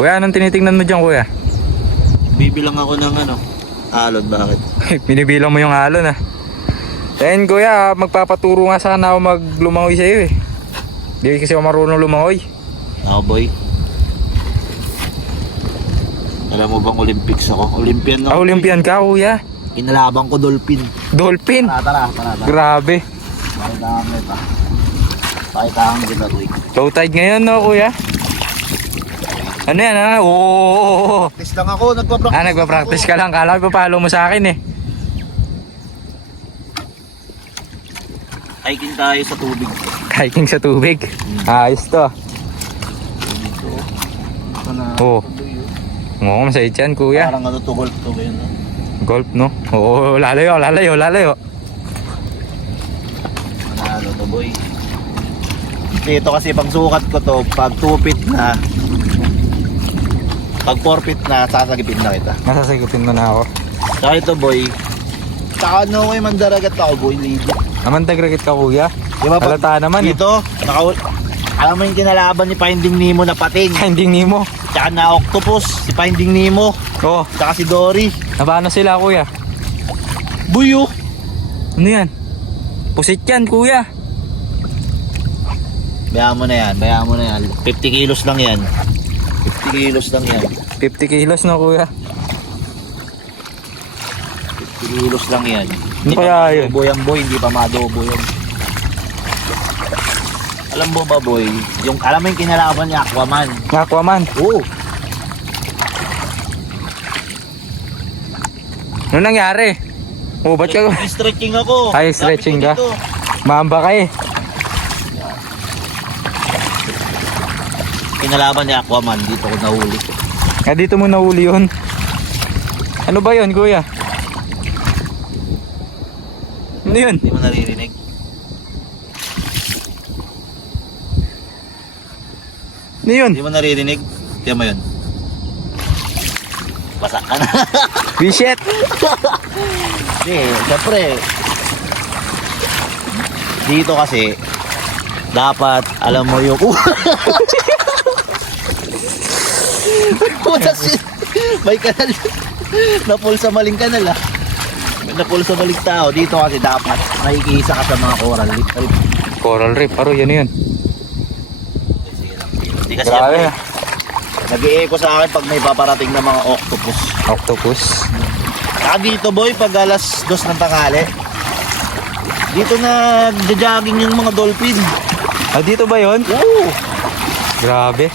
Kuya, anong tinitingnan mo dyan, kuya? Bibilang ako ng ano, alon, bakit? Binibilang mo yung alon, ah. Then, kuya, magpapaturo nga sana ako maglumangoy sa'yo, eh. Di kasi ako marunong lumangoy. Ako, boy. Alam mo bang Olympics ako? Olympian ako. Olympian ka, kuya. Kinalaban ko dolphin. Dolphin. Tara. Grabe. Pakita kang kita. Pakita kang kita, boy. Low tide ngayon, no, kuya? Ano yan, ha? Oo. Practice lang ako, nagpa-practice. Nagpa-practice ka lang. Kala ko ipapalo mo sa akin, eh. Hiking tayo sa tubig. Hiking sa tubig. Ayos to. Oo. Oo, masayit yan, kuya. Parang ano to, golf to ba yun? No? Golf, no? Oo, lalayo. Manalo to, boy. Dito kasi pag sukat ko to, pag 2 feet na, pag 4 feet na, sasagipin na kita. Nasasagipin mo na ako. Saka ito, boy. Saka ano ko yung mandaragat ako, boy, lido. Naman tagragit ka, kuya. Diba, Halata naman, eh. dito, alam mo yung kinalaban ni Finding Nemo na pating. Finding Nemo. Tsaka na octopus, si Finding Nemo. Oo. Tsaka si Dory. Napaano sila, kuya? Buyo. Ano yan? Pusit yan, kuya. Bayaan mo na yan. 50 kilos lang yan. 50 kilos lang yan. 50 kilos, no, kuya? 50 kilos lang yan. Ano kaya yun? Boy ang boy, hindi pa madobo yun. Alam mo ba, boy? Alam mo yung kinalaban ni Aquaman? Aquaman. Oo. Ano nangyari? Oh, ba't ka? Stretching ako. Ay, stretching Lapit ka? ko dito. Mamba ka, eh. Kinalaban ni Aquaman, dito ko nahuli. Dito mo nahuli yun. Ano ba yun, kuya? Ano yun? Hindi mo naririnig. Ano yun? Hindi mo naririnig. Tiyan mo yun. Basa ka na. Bisit! Hindi, syempre. Dito kasi, dapat, alam mo yung... May kanal. Napul sa maling kanal, ah. Napul sa maling tao. Dito kasi dapat, nakikisa ka sa mga coral reef. Coral reef, paro yan yun. Hindi kasi Grabe. yan, nag-i-echo sa akin pag may paparating na mga octopus. Octopus. Saka dito, boy, pag alas 2 ng tanghali, dito nag-jogging yung mga dolphin. Dito ba yun? Oo. Grabe.